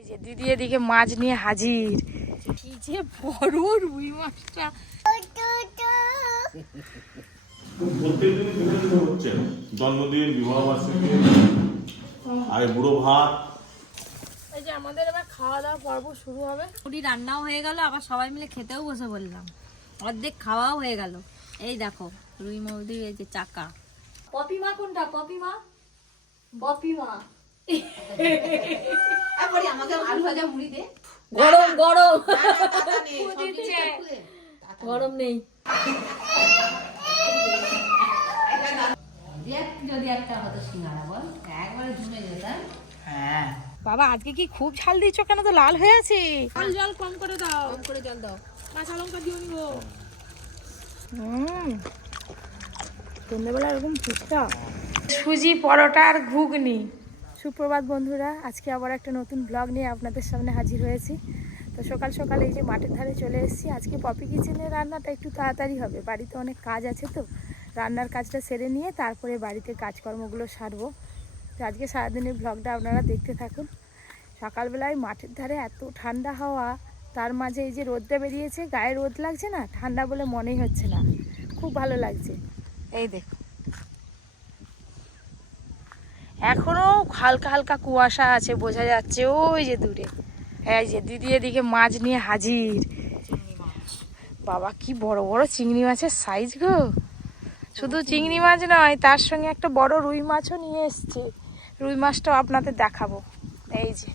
এই যে দিদি এদিকে মাছ নিয়ে হাজির। কি যে বড় রুই মাছটা! জন্মদিন, বিবাহ বার্ষিকী, আর বুড়ো ভাত। এই যে আমাদের এবার খাওয়া দাওয়া পর্ব শুরু হবে। পুরি রান্নাও হয়ে গেল, আবার সবাই মিলে খেতেও বসে বললাম, অর্ধেক খাওয়াও হয়ে গেল। এই দেখো রুই মৌদি, এই যে চাকা। পপিমা কোনটা? পপিমা, পপিমা। আমাকে আলু ভাজা মুড়ি দে। গরম গরম গরম নেই। যদি একটা হতো সিঙ্গারা বল, একবারে জমে যেতাম। হ্যাঁ বাবা, আজকে কি খুব ঝাল দিচ্ছ কেন? তো লাল হয়ে আছে। জল কম করে দাও, কম করে জল দাও। কাঁচা লঙ্কা দিও নিব। সন্ধ্যেবেলা এরকম ফুচকা, সুজি, পরোটা আর ঘুগনি। সুপ্রভাত বন্ধুরা, আজকে আবার একটা নতুন ব্লগ নিয়ে আপনাদের সামনে হাজির হয়েছি। তো সকাল সকাল এই যে মাঠের ধারে চলে এসেছি। আজকে পপি কিচেনের রান্নাটা একটু তাড়াতাড়ি হবে, বাড়িতে অনেক কাজ আছে, তো রান্নার কাজটা সেরে নিয়ে তারপরে বাড়িতে কাজকর্মগুলো সারবো। তো আজকে সারাদিনের ব্লগটা আপনারা দেখতে থাকুন। সকালবেলায় মাঠের ধারে এত ঠান্ডা হাওয়া, তার মাঝে এই যে রোদটা বেরিয়েছে, গায়ে রোদ লাগছে না, ঠান্ডা বলে মনেই হচ্ছে না, খুব ভালো লাগছে। এই দেখ, এখনো হালকা হালকা কুয়াশা আছে, বোঝা যাচ্ছে ওই যে দূরে। এই যে দিদি এদিকে মাছ নিয়ে হাজির। বাবা কি বড় বড় চিংড়ি মাছের সাইজ গো! শুধু চিংড়ি মাছ নয়, তার সঙ্গে একটা বড় রুই মাছও নিয়ে এসছে। রুই মাছটাও আপনাদের দেখাবো। এই যে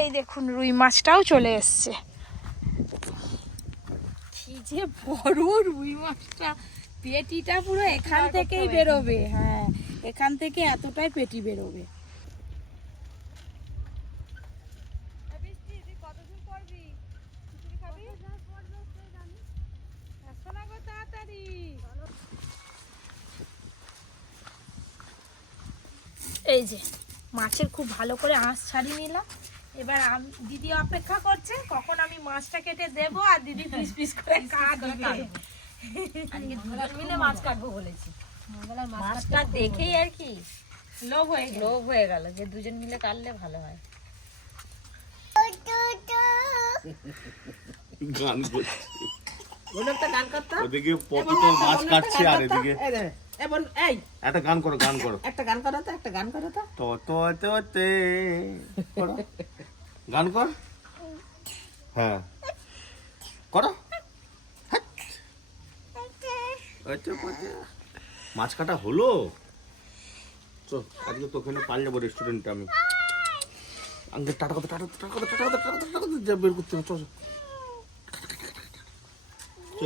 এই দেখুন, রুই মাছটাও চলে এসছে। কি যে বড় রুই মাছটা! পেটিটা পুরো এখান থেকেই বেরোবে। হ্যাঁ, এখান থেকে এতটাই পেটি বেরোবে। এই যে মাছের খুব ভালো করে আঁশ ছাড়িয়ে নিলাম। এবার দিদি অপেক্ষা করছে কখন আমি মাছটা কেটে দেবো, আর দিদি পিস পিস করে কাটবে। আজকে দুজন মিলে মাছ কাটবো বলেছি। মাছটা দেখেই আর কি লোভ হয়ে গেল যে দুজন মিলে কাটলে ভালো হয়। গান করছে, একটা গান করতো। ওদিকে পপি তো মাছ কাটছে, আর এদিকে এই একটা গান করো, গান করো। একটা গান করো তো, একটা গান করো তো। তো তো তো তে করো, গান কর। হ্যাঁ করো। মাছ কাটা হলো। চল আজকে তোকে পালিয়ে যাবো রেস্টুরেন্টে। আমি আঙ্কেল টাটা কথা, টাটা টাটা কথা, টাটা কথা, টাটা কথা, টাটা কথা যা বের করতে হবে। চল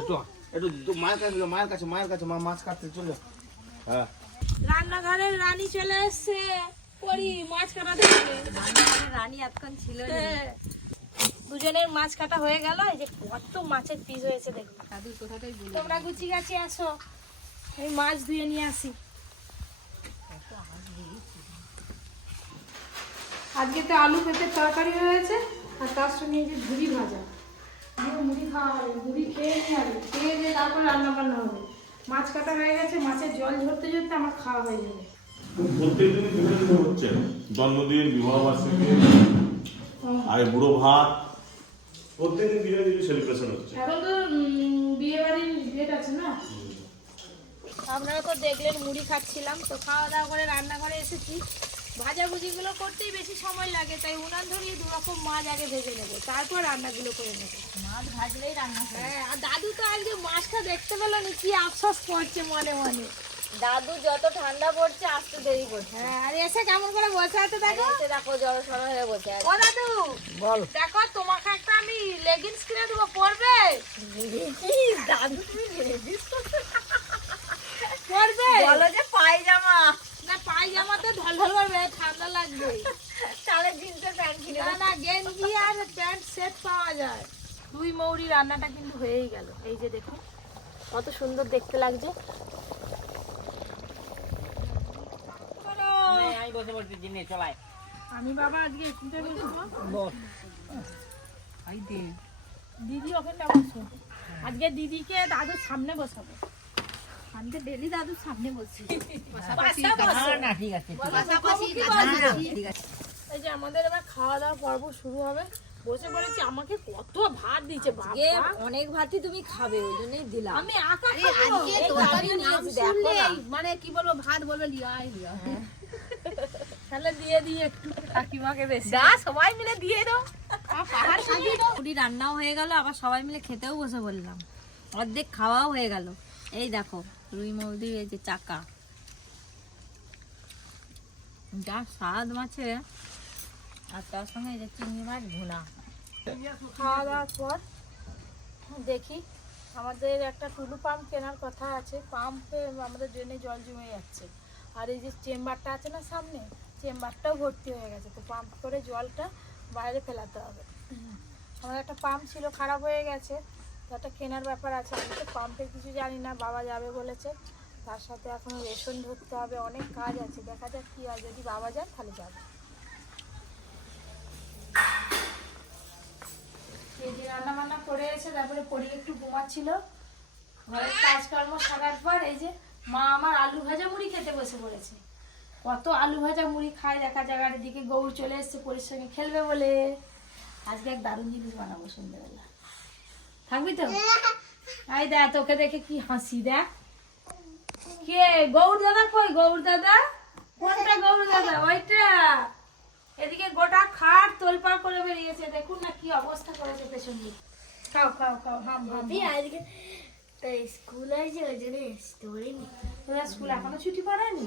চল একটু মায়ের কাছে, মায়ের কাছে মা মাছ কাটতে চলে যাও। হ্যাঁ, রান্নাঘরের রানী চলে এসছে। পরি মাছ কাটা দেখবে। রানী এতক্ষণ ছিল না। দুজনের মাছ কাটা হয়ে গেল। এই যে কত মাছের পিস হয়েছে দেখুন। দাদুর কথাটাই বলি। তোমরা গুছি গাছি আসো, এই মাছ ধুয়ে নিয়ে আসি। আজকে তো আলু পেঁপের তরকারি হয়েছে, আর তার সঙ্গে এই যে ঝুড়ি ভাজা। মুড়ি খাওয়া হবে, মুড়ি খেয়ে নিয়ে হবে, খেয়ে দিয়ে তারপর রান্না বান্না হবে। মাছ কাটা হয়ে গেছে, মাছের জল ঝরতে ঝরতে আমার খাওয়া হয়ে যাবে। প্রত্যেকদিনই বিভিন্ন হচ্ছে, জন্মদিন, বিবাহ বার্ষিকী, আর বুড়ো ভাত, প্রত্যেকদিন বিভিন্ন কিছু সেলিব্রেশন হচ্ছে। এখন তো বিয়ে বাড়ির ডেট আছে না। আপনারা তো দেখলেন মুড়ি খাচ্ছিলাম। তো খাওয়া দাওয়া করে রান্নাঘরে এসেছি। ভাজাভুজিগুলো করতেই বেশি সময় লাগে, তাই উনান ধরিয়ে দু রকম মাছ আগে ভেজে নেবো, তারপর রান্নাগুলো করে নেবো। মাছ ভাজলেই রান্না হয়। হ্যাঁ, আর দাদু তো আজকে মাছটা দেখতে পেলো না, কি আফসোস করছে মনে মনে। দাদু যত ঠান্ডা পড়ছে আসতে দেরি করছে। হ্যাঁ, আর এসে কেমন করে বসে আছে দেখো। এসে দেখো জড়ো সড়ো হয়ে বসে আছে। ও দাদু বল, দেখো তোমাকে একটা আমি লেগিংস কিনে দেবো, পরবে? দাদু তুমি লেডিস পরবে? বলো যে পায়জামা। না, পায়জামাতে ঢলঢল করবে, ঠান্ডা লাগবে। তাহলে জিন্সের প্যান্ট কিনে না না, গেঞ্জি আর প্যান্ট সেট পাওয়া যায়। রুই মৌরি রান্নাটা কিন্তু হয়েই গেল। এই যে দেখুন কত সুন্দর দেখতে লাগছে। আমি বসে বসে জিনিস চলাই। আমি বাবা আজকে এখানটায় বসবো। দিদি ওখানটা বসো। আজকে দিদিকে দাদুর সামনে বসাবো। আমি তো ডেলি দাদুর সামনে বসি। না ঠিক আছে, পাশাপাশি ঠিক আছে। এই যে আমাদের এবার খাওয়া দাওয়া পর্ব শুরু হবে। বসে পড়েছি, আমাকে কত ভাত দিয়েছে আজকে বাবা। অনেক ভাতই তুমি খাবে ওই জন্যই দিলাম। আমি আঁকা আরে খাবো। আজকে এই তরকারি গাড়ি নাম নিয়েছি, দেখো শুনলেই না। মানে কি বলবো, ভাত বলবে লিয়া লিয়া। তাহলে দিয়ে দিই একটু কাকিমাকে বেশি। যা সবাই মিলে দিয়ে দাও। পাহাড় সাজিয়ে দাও। পুরি রান্নাও হয়ে গেল, আবার সবাই মিলে খেতেও বসে বললাম। অর্ধেক খাওয়াও হয়ে গেল। এই দেখো রুই মৌদির এই যে চাকা, যা স্বাদ মাছে, আর তার সঙ্গে এই যে চিংড়ি মাছ ভুনা। খাওয়া দাওয়ার পর দেখি আমাদের একটা টুলু পাম্প কেনার কথা আছে। পাম্পে আমাদের ড্রেনে জল জমে যাচ্ছে, আর এই যে চেম্বারটা আছে না সামনে, চেম্বারটাও ভর্তি হয়ে গেছে। তো পাম্প করে জলটা বাইরে ফেলাতে হবে। আমার একটা পাম্প ছিল, খারাপ হয়ে গেছে, তো একটা কেনার ব্যাপার আছে। আমি তো পাম্পের কিছু জানি না, বাবা যাবে বলেছে। তার সাথে এখনও রেশন ধরতে হবে, অনেক কাজ আছে। দেখা যাক কী হয়, যদি বাবা যায় তাহলে যাবে। এই যে রান্না বান্না করে এসে তারপরে পড়ি একটু ঘুমাচ্ছিল। ঘরের কাজকর্ম সারার পর এই যে মা আমার আলু ভাজা মুড়ি খেতে বসে পড়েছে। কত আলু ভাজা মুড়ি খায় দেখা যাক। দিকে গৌর চলে এসছে পরির সঙ্গে খেলবে বলে। আজকে এক দারুণ জিনিস বানাবো সন্ধ্যেবেলা, থাকবি তো? আই দেখ তোকে দেখে কি হাসি, দেখ কে গৌর দাদা। কই গৌর দাদা? কোনটা গৌর দাদা? ওইটা। এদিকে গোটা খাট তোলপাড় করে বেরিয়েছে, দেখুন না কি অবস্থা করেছে পেছন দিকে। খাও খাও খাও, হাম হাম। আজকে তো স্কুল আছে, ওই জন্য স্টোরি তোরা স্কুল এখনো ছুটি করেনি?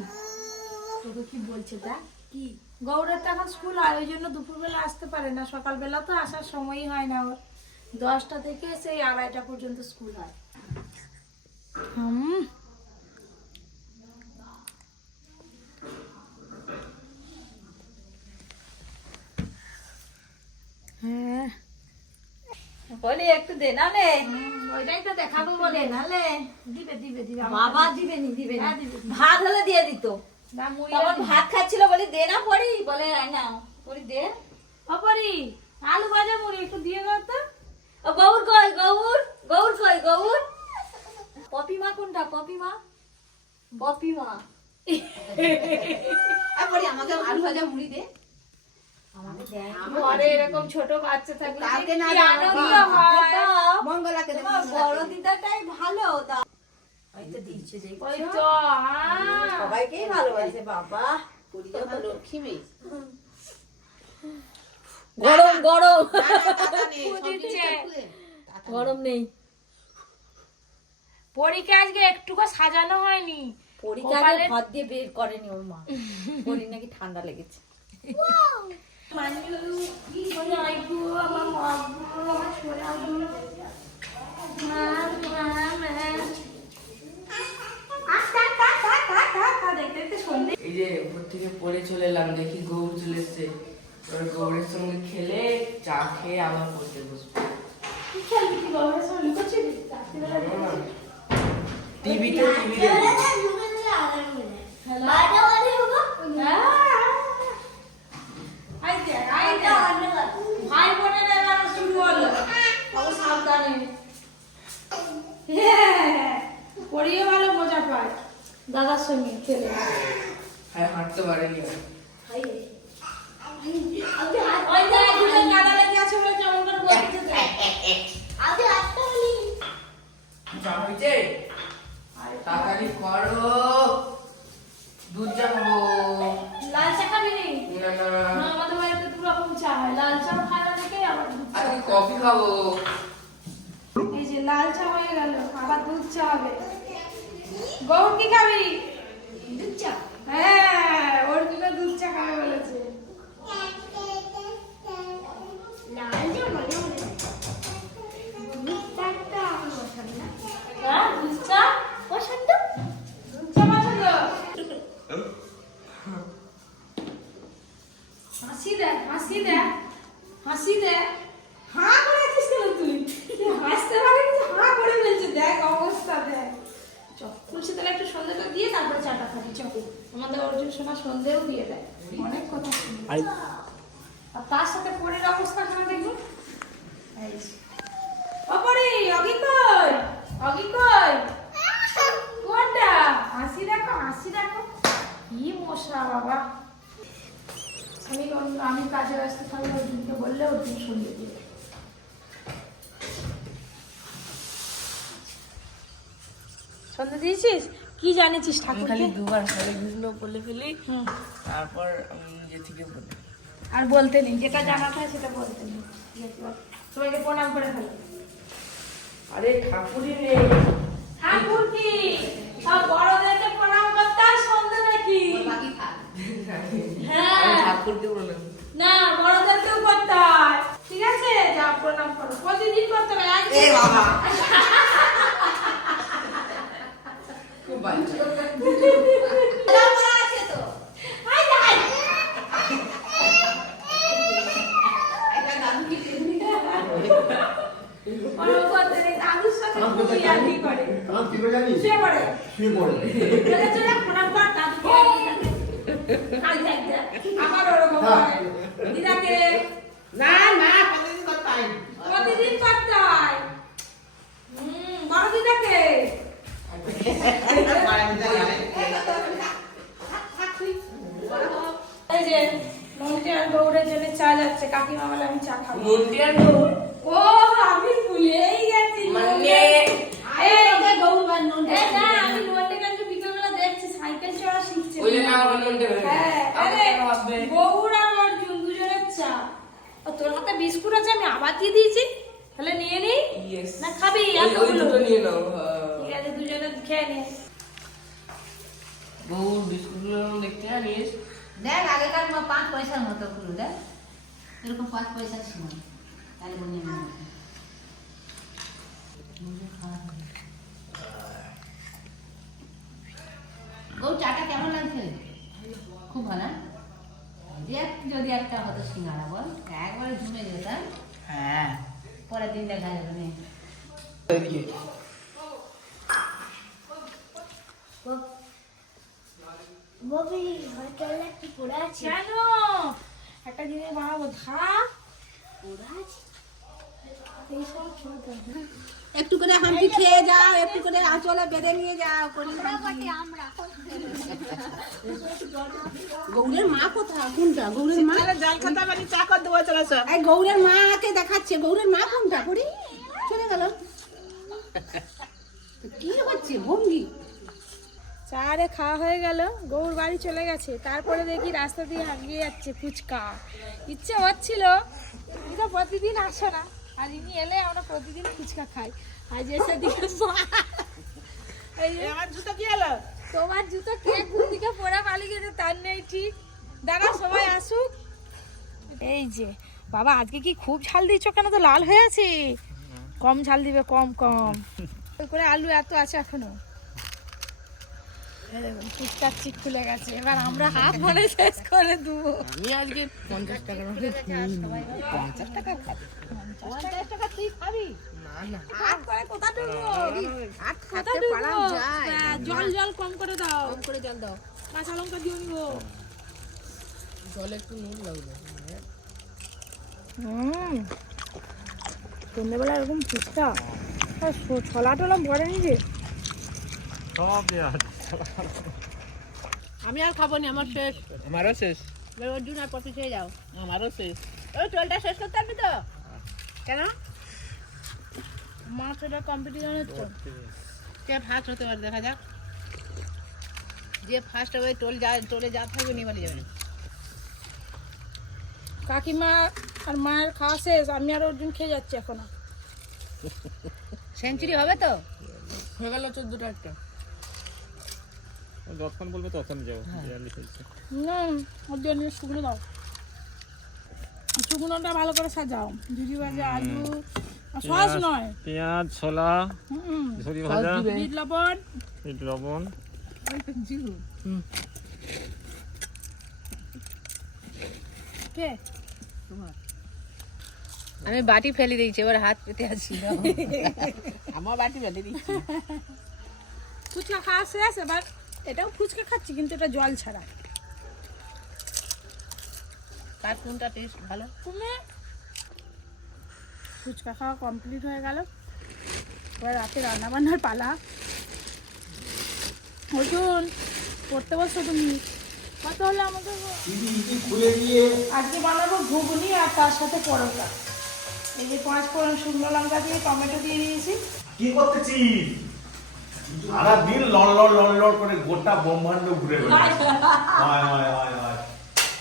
তোকে কি বলছে তা? কি গৌরের তো এখন স্কুল হয়, ওই জন্য দুপুরবেলা আসতে পারে না। সকালবেলা তো আসার সময়ই হয় না ওর। 10টা থেকে সেই 2:30 পর্যন্ত স্কুল হয়। হ্যাঁ, বলি একটু দে না লে। ওইটাই তো দেখাবো বলে নালে। দিবে দিবে দিবে বাবা দিবে নি, দিবে না। হ্যাঁ, দিবে, দিবে। ভাত হলে দিয়ে দিত। না মুড়ি তখন ভাত খাচ্ছিল, বলি দে না পড়ি, বলে না পড়ি দে। অপরি আলু ভাজা মুড়ি একটু দিয়ে দাও তো। ও গৌর কই, গৌর গৌর কই, গৌর। পপি মা কোনটা? পপি মা, পপি মা। আর বলি আমাকে আলু ভাজা মুড়ি দে। আমাকে দেয় ঘরে এরকম ছোট বাচ্চা থাকলে যে কালকে না কি দাও, আনন্দ বাবা। হয়। মঙ্গলাকে দে, তোমার মঙ্গলাকে বড় দে। দিদাটাই ভালো। দাও ওই তো দিচ্ছে, ওই তো সবাইকেই ভালোবাসে বাবা। পুরিয়া তো লক্ষ্মী মেয়ে। গরম গরম, পাতা নেই, সব দিচ্ছে। জিনিসটা খুলে। গরম নেই। পরীকে আজকে একটুকু সাজানো হয়নি। পরীক্ষার কপালে- হাত দিয়ে বের করেনি ওর মা। পরী নাকি ঠান্ডা লেগেছে। আমার মা গো, আমার সোনা গো। মা, মা, মা। দেখতে দেখতে সন্ধে। এই যে উপর থেকে পড়ে চলে এলাম, দেখি গৌর চলে এসছে। এবার গৌরের সঙ্গে খেলে চা খেয়ে আবার পড়তে বসবো। কি খেলবি তুই গরমের সময় লুকোচ্ছিলি? রাত্রিবেলা টিভিতে টিভি দেখবো। আই দেখ, আই দেখ। ভাই বোনের এবার শুরু হলো। বাবু সাবধানে। পড়িয়ে ভালো মজা পায় দাদার সঙ্গে খেলে। হ্যাঁ, হাঁটতে পারেনি আর। ওই দেখ, দুটো কাদা লেগে আছে বলে কেমন করে বলছে দেখ। চা হয়েছে? তাড়াতাড়ি করো, দুধ চা খাবো। লাল চা খাবি নি? না না, না, আমাদের বাড়িতে 2 রকম চা হয়, লাল চাও খায় অনেকে, আবার দুধ চা আজকে খায়। কফি খাবো। এই যে লাল চা হয়ে গেল, আবার দুধ চা হবে। গৌর কি খাবি? দুধ চা। হ্যাঁ, ওর দুটো দুধ চা খাবে বলেছে। হ্যাঁ, দুধ চা পছন্দ? দুধ চা পছন্দ? হাসি দেখ, হাসি দেখ, হাসি দেখ। হাঁ করে আছিস কেন তুই? তুই হাসতে পারিস, হাঁ করে ফেলছে, দেখ অবস্থা দেখ। চল, তুলসী তলায় একটু সন্ধ্যাটা দিয়ে তারপরে চাটা খাবি। চল, আমাদের অর্জুন সোনা সন্ধ্যেও দিয়ে দেয়, অনেক কথা শুনি। আর তার সাথে পরের অবস্থা খারাপ দেখুন। এই যে। ও পরি, অগি কই? অগি কই? কোনটা? হাসি দেখো, হাসি দেখো। কি মশা বাবা। আমি কাজে ব্যস্ত থাকলে অর্জুনকে বললে অর্জুন শুনিয়ে দিবে। সন্ধ্যা দিয়েছিস? কি জানিছিস আমি ঠাকুরকে? খালি দুবার হরে কৃষ্ণ বলে ফেলি, তারপর আমি নিজে থেকে বলি। আর বলতে নেই, যেটা জানা থাকে সেটা বলতে নেই। ঠিক আছে, বল। সবাইকে প্রণাম করে ফেলো। আরে ঠাকুরই নেই। ঠাকুর কি সব বড়দেরকে প্রণাম করতে হয় সন্ধ্যা নাকি? বাকি থাক। আমি হ্যাঁ, ঠাকুরকে প্রণাম করি। না বড়দেরকেও করতে হয়। ঠিক আছে, যা প্রণাম করো, প্রতিদিন করতে হবে। এ বাবা খুব বাচ্চা। আছে তো হাই হাই। প্রণাম করতে নেই, দাদুর সাথে খুব ইয়ার্কি করে। কারণ কি করে জানিস? শুয়ে পড়ে। শুয়ে পড়ে। চলে চলে প্রণাম কর, দাদুকে কাল থাকতে আবার ওরকম হয়। দিদাকে না না প্রতিদিন করতে হয়। প্রতিদিন করতে হয়। বড় দিদাকে এই যে মন্টি আর গৌড়ের জন্য চা যাচ্ছে। কাকিমা বলে আমি চা খাবো। মন্দির গো ও আমি ভুলেই গেছি। মানে এই যে গৌড় বা নন্টে। এই না, আমি নন্টেকাকে বিকেলবেলা দেখছি সাইকেল চড়া শিখছে। ওই যে নাম মন্দির। হ্যাঁ, আরে গৌড় আর অর্জুন দুজনের চা। ও তোর হাতে বিস্কুট আছে, আমি আবার দিয়ে দিয়েছি। তাহলে নিয়ে নি ইয়েস না খাবি? ওই এতগুলো দুটো নিয়ে নাও। ঠিক আছে, দুজনে খেয়ে নে। বউ বিস্কুটগুলো দেখতে জানিস? দেখ আগেকার 5 পয়সার মতো গুলো দেখ, এরকম 5 পয়সার সময় তাহলে বনিয়ে নেব। গো চাটা কেমন লাগছে? খুব ভালো। যদি একটা হতো সিঙ্গারা বল, একবারে ঝুমে যেতাম। হ্যাঁ পরের দিন দেখা যাবে না। ববি হোটেলে কি পড়ে আছে? কেন একটা জিনিস বানাবো, ধা পড়ে আছে? এইসব ছোট একটু করে হামটি খেয়ে যাও, একটু করে আঁচলে বেঁধে নিয়ে যাও। গৌরের মা কোথায়? কোনটা গৌরের মা? জল খাতা বানি চা কর দেবো, চলে আসো। এই গৌরের মাকে দেখাচ্ছে। গৌরের মা কোনটা? করি চলে গেল। কি হচ্ছে ভঙ্গি? চা রে খাওয়া হয়ে গেল, গৌর বাড়ি চলে গেছে। তারপরে দেখি রাস্তা দিয়ে হাঁকিয়ে যাচ্ছে ফুচকা। ইচ্ছে হচ্ছিল, এটা প্রতিদিন আসে না, আর ইনি এলে আমরা প্রতিদিন ফুচকা খাই। আজ এসে দিকে এই যে আমার জুতো কি হলো? তোমার জুতো কে কোন দিকে পরে পালিয়ে গেছে তার নেই ঠিক। দাঁড়া সবাই আসুক। এই যে বাবা, আজকে কি খুব ঝাল দিচ্ছ কেন? তো লাল হয়ে আছে। কম ঝাল দিবে, কম কম। ওই করে আলু এত আছে এখনো। এই দেখুন ফুচকার চিক খুলে গেছে। এবার আমরা হাফ মনে শেষ করে দেবো। আমি আজকে 50 টাকার মধ্যে 50 টাকা খাবো। 50 টাকা তুই খাবি? না না হাফ করে কোথা দেবো? কোথা দেবো? জল জল কম করে দাও। কম করে জল দাও। কাঁচা লঙ্কা দিয়ে নিবো। জলে একটু নুন লাগবে। সন্ধ্যেবেলা এরকম ফুচকা আর ছলা টলা পড়েনি যে। আমি আর খাবো না, আমার শেষ। আমারও শেষ। এবার অর্জুন আর পথে খেয়ে যাও। আমারও শেষ। ওই টোলটা শেষ করতে পারবি তো? কেন? মাছের কম্পিটিশন হচ্ছে। কে ফার্স্ট হতে পারে দেখা যাক। যে ফার্স্ট হবে টোলে যা থাকবে নিয়ে বাড়ি যাবে। কাকিমা আর মায়ের খাওয়া শেষ, আমি আর অর্জুন খেয়ে যাচ্ছি এখনো। সেঞ্চুরি হবে তো? হয়ে গেল 14টা একটা। যখন বলবে তখন যাও। বিড়ালি ফেলছে। না ওর জন্য শুকনো দাও, শুকনোটা ভালো করে সাজাও। ঝুড়ি ভাজা আলু, সস নয়, পেঁয়াজ, ছোলা, ঝুরি ভাজা, বিট লবণ, বিট লবণ। কে আমি বাটি ফেলে দিয়েছি, এবার হাত পেতে আছি। আমার বাটি বেঁধে দিচ্ছি। ফুচকা খাওয়া শেষ। এবার এটাও ফুচকা খাচ্ছি, কিন্তু এটা জল ছাড়া। তার কোনটা টেস্ট ভালো? তুমি ফুচকা খাওয়া কমপ্লিট হয়ে গেল। এবার রাতে রান্না বান্নার পালা। অর্জুন পড়তে বসছো তুমি? কত হলো আমাদের? খুলে দিয়ে আজকে বানাবো ঘুগনি আর তার সাথে পরোটা। এই যে 5 ফোড়ন শুকনো লঙ্কা দিয়ে টমেটো দিয়ে দিয়েছি। কি করতেছিস? সারাদিন লড় করে গোটা ব্রহ্মাণ্ড ঘুরে বেড়াচ্ছিস। হায় হায় হায় হায়।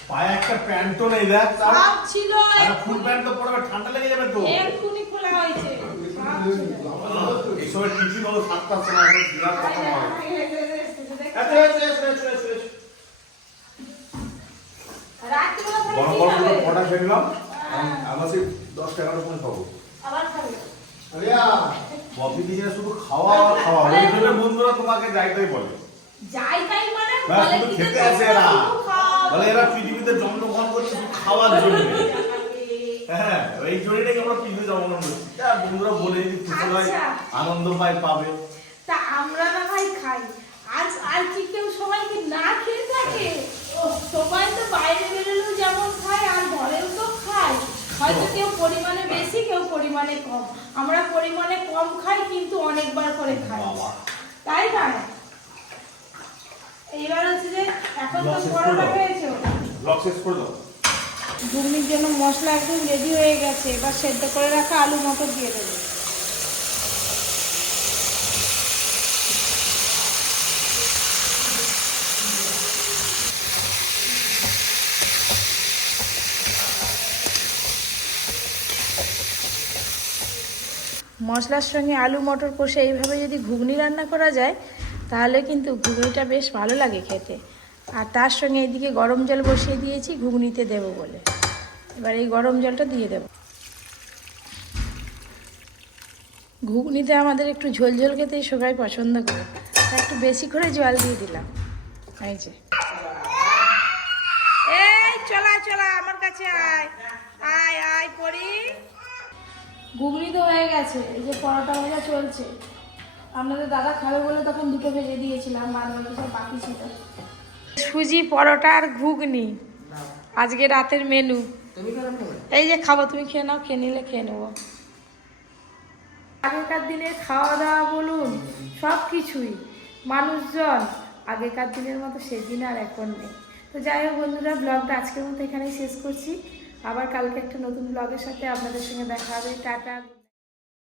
পায়ে একটা প্যান্টও নেই দেখ। সব ছিল, আর ফুল প্যান্ট তো পরবে, ঠান্ডা লেগে যাবে তো। এক্ষুনি খোলা হয়েছে। এই সময় টিফিন হলো 7টার সময়, এখন বিরাট কথা হয়। রাত্রিবেলা তাহলে গরম কি গরম খাবে? করে কটা খেয়ে নিলাম। আমার সেই 10-11 সময় খাবো। আবার খাবে? কফি দিয়ে শুধু খাওয়া খাওয়া। ওই জন্য বন্ধুরা তোমাকে যাইতেই বলে। যাই তাই মানে হ্যাঁ, বলে শুধু কি খেতে যে আসে তোমরা এরা। শুধু খাও। বলে এরা পৃথিবীতে জন্মগ্রহণ করছে শুধু খাওয়ার জন্য। হ্যাঁ, এই জন্যই আমরা পৃথিবীতে জন্মগ্রহণ করছি। বন্ধুরা বলে যদি খুশি হয়, আচ্ছা। আনন্দ পায়, পাবে। তা আমরা না ভাই খাই, আজ আর কি কেউ সবাইকে না খেয়ে থাকে? সবাই তো বাইরে বেরোলেও যেমন খায় আর ঘরেও তো খায়। হয়তো কেউ পরিমাণে বেশি, কেউ পরিমাণে কম। আমরা পরিমাণে কম খাই কিন্তু অনেকবার করে খাই, তাই না? এইবার হচ্ছে যে এখন তো পরোটা খেয়েছো, ব্লগ শেষ করে দাও। ঘুগনির জন্য মশলা একদম রেডি হয়ে গেছে। এবার সেদ্ধ করে রাখা আলু মটর দিয়ে দেবো। মশলার সঙ্গে আলু মটর কষে এইভাবে যদি ঘুগনি রান্না করা যায় তাহলে কিন্তু ঘুগনিটা বেশ ভালো লাগে খেতে। আর তার সঙ্গে এদিকে গরম জল বসিয়ে দিয়েছি ঘুগনিতে দেবো বলে। এবার এই গরম জলটা দিয়ে দেব। ঘুগনিতে আমাদের একটু ঝোল ঝোল খেতেই সবাই পছন্দ করে, তাই একটু বেশি করে জল দিয়ে দিলাম। এই যে এই চলা আমার কাছে আয় আয় আয় পড়ি। ঘুগনি তো হয়ে গেছে, এই যে পরোটা ভাজা চলছে। আপনাদের দাদা খাবে বলে তখন 2টো ভেজে দিয়েছিলাম, আর বাকি সব বাকি ছিল। সুজি পরোটা আর ঘুগনি আজকে রাতের মেনু। এই যে খাবো, তুমি খেয়ে নাও, খেয়ে নিলে খেয়ে নেবো। আগেকার দিনের খাওয়া দাওয়া বলুন, সব কিছুই মানুষজন আগেকার দিনের মতো সেদিন আর এখন নেই। তো যাই হোক বন্ধুরা, ব্লগটা আজকের মতো এখানেই শেষ করছি। আবার কালকে একটা নতুন ব্লগের সাথে আপনাদের সঙ্গে দেখা হবে। টাটা।